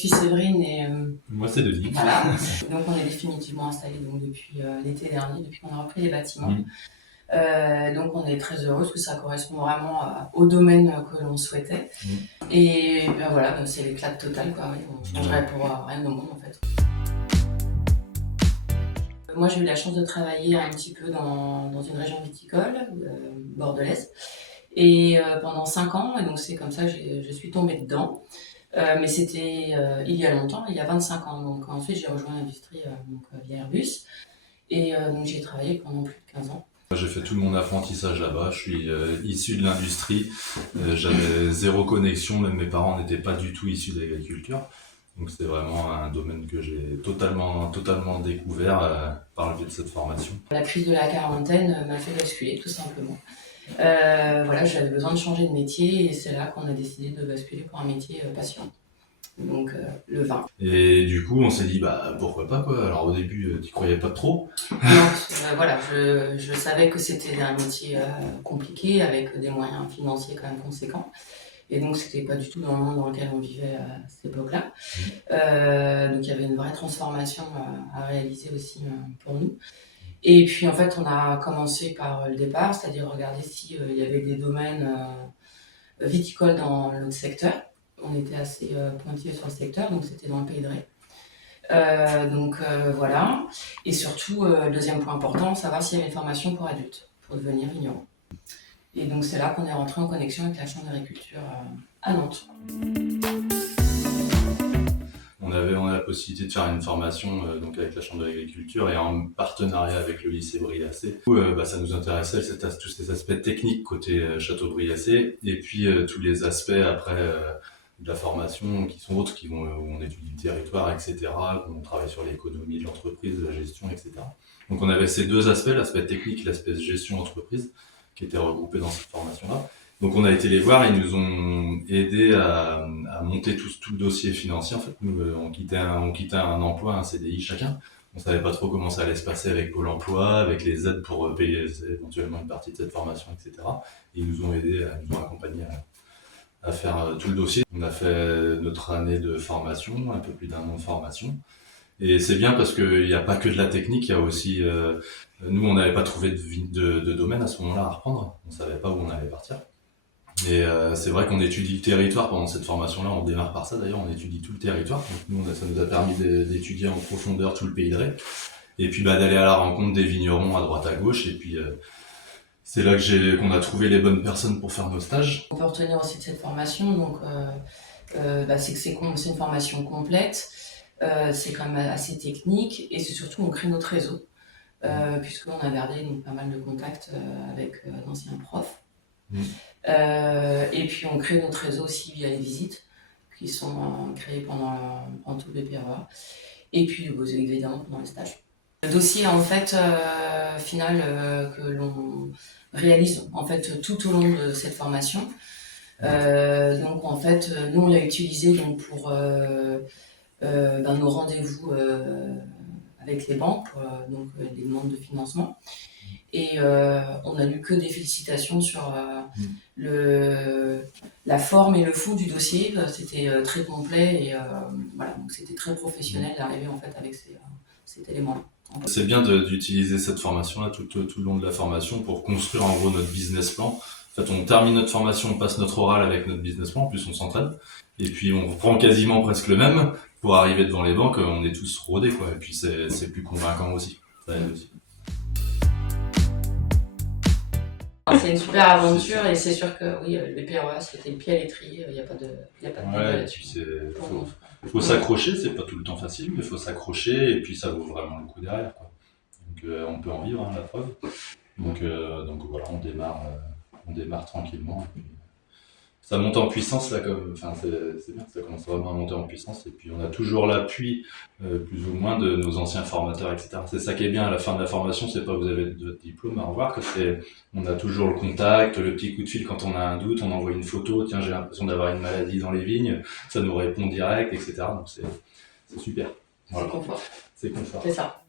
suis Séverine et moi c'est Denis. voilà. Donc on est définitivement installés donc, depuis l'été dernier, depuis qu'on a repris les bâtiments. Donc on est très heureux parce que ça correspond vraiment au domaine que l'on souhaitait. Et ben voilà, c'est l'éclat total quoi. Oui, on changerait pour rien au monde en fait. Moi j'ai eu la chance de travailler un petit peu dans une région viticole, bordelaise, et pendant 5 ans, et donc c'est comme ça que je suis tombée dedans. Mais c'était il y a longtemps, il y a 25 ans. Donc ensuite j'ai rejoint l'industrie via Airbus, et donc j'ai travaillé pendant plus de 15 ans. J'ai fait tout mon apprentissage là-bas, je suis issu de l'industrie, j'avais zéro connexion, même mes parents n'étaient pas du tout issus de l'agriculture. Donc c'est vraiment un domaine que j'ai totalement découvert par le biais de cette formation. La crise de la quarantaine m'a fait basculer tout simplement. Voilà, j'avais besoin de changer de métier et c'est là qu'on a décidé de basculer pour un métier passion. Donc le vin. Et du coup on s'est dit pourquoi pas quoi. Alors au début t'y croyais pas trop. Non, voilà, je savais que c'était un métier compliqué avec des moyens financiers quand même conséquents. Et donc c'était pas du tout dans le monde dans lequel on vivait à cette époque-là. Donc il y avait une vraie transformation à réaliser aussi pour nous. Et puis en fait on a commencé par le départ, c'est-à-dire regarder s'il y avait des domaines viticoles dans l'autre secteur. On était assez pointillés sur le secteur, donc c'était dans le Pays de Ré. Donc voilà. Et surtout, deuxième point important, savoir s'il y avait une formation pour adultes, pour devenir vigneron. Et donc c'est là qu'on est rentré en connexion avec la Chambre d'agriculture à Nantes. On avait la possibilité de faire une formation donc avec la Chambre d'agriculture et en partenariat avec le lycée Briassé. Ça nous intéressait tous ces aspects techniques côté Château Briassé et puis tous les aspects après de la formation qui sont autres, où on étudie le territoire, etc., où on travaille sur l'économie de l'entreprise, la gestion, etc. Donc on avait ces deux aspects, l'aspect technique et l'aspect gestion d'entreprise, qui étaient regroupés dans cette formation-là. Donc on a été les voir, ils nous ont aidés à monter tout le dossier financier. En fait, nous, on quittait un emploi, un CDI chacun. On savait pas trop comment ça allait se passer avec Pôle emploi, avec les aides pour payer éventuellement une partie de cette formation, etc. Et ils nous ont aidés, ils nous ont accompagnés à faire tout le dossier. On a fait notre année de formation, un peu plus d'1 an de formation. Et c'est bien parce qu'il n'y a pas que de la technique, il y a aussi... nous, on n'avait pas trouvé de domaine à ce moment-là à reprendre. On savait pas où on allait partir. Et c'est vrai qu'on étudie le territoire pendant cette formation-là. On démarre par ça d'ailleurs, on étudie tout le territoire. Donc nous, ça nous a permis d'étudier en profondeur tout le Pays de Ré. Et puis d'aller à la rencontre des vignerons à droite à gauche. Et puis... c'est là qu'on a trouvé les bonnes personnes pour faire nos stages. On peut retenir aussi de cette formation, donc c'est que c'est une formation complète, c'est quand même assez technique et c'est surtout on crée notre réseau, puisqu'on a gardé donc, pas mal de contacts avec d'anciens profs. Et puis on crée notre réseau aussi via les visites qui sont créées pendant tout le BPREA et puis évidemment pendant les stages. Le dossier en fait final que l'on réalise en fait tout au long de cette formation. Donc en fait nous on l'a utilisé donc pour nos rendez-vous avec les banques, donc des demandes de financement. Et on n'a lu que des félicitations sur la forme et le fond du dossier. C'était très complet et voilà, donc c'était très professionnel d'arriver en fait avec cet élément-là. C'est bien d'utiliser cette formation-là tout le long de la formation pour construire en gros notre business plan. En fait, on termine notre formation, on passe notre oral avec notre business plan, en plus on s'entraîne. Et puis on reprend quasiment presque le même pour arriver devant les banques, on est tous rodés quoi. Et puis c'est plus convaincant aussi. Ça aide aussi. C'est une super aventure et c'est sûr que oui, le BPREA c'était le pied à l'étrier, il n'y a pas de ouais, là-dessus. Faut s'accrocher, c'est pas tout le temps facile, mais faut s'accrocher et puis ça vaut vraiment le coup derrière quoi. Donc on peut en vivre la preuve. Donc voilà, on démarre tranquillement. Et puis, ça monte en puissance là, c'est bien, ça commence vraiment à monter en puissance et puis on a toujours l'appui plus ou moins de nos anciens formateurs, etc. C'est ça qui est bien à la fin de la formation, c'est pas vous avez votre diplôme à revoir, on a toujours le contact, le petit coup de fil quand on a un doute, on envoie une photo, tiens j'ai l'impression d'avoir une maladie dans les vignes, ça nous répond direct, etc. Donc c'est super. Voilà. C'est confort. C'est confort. C'est ça.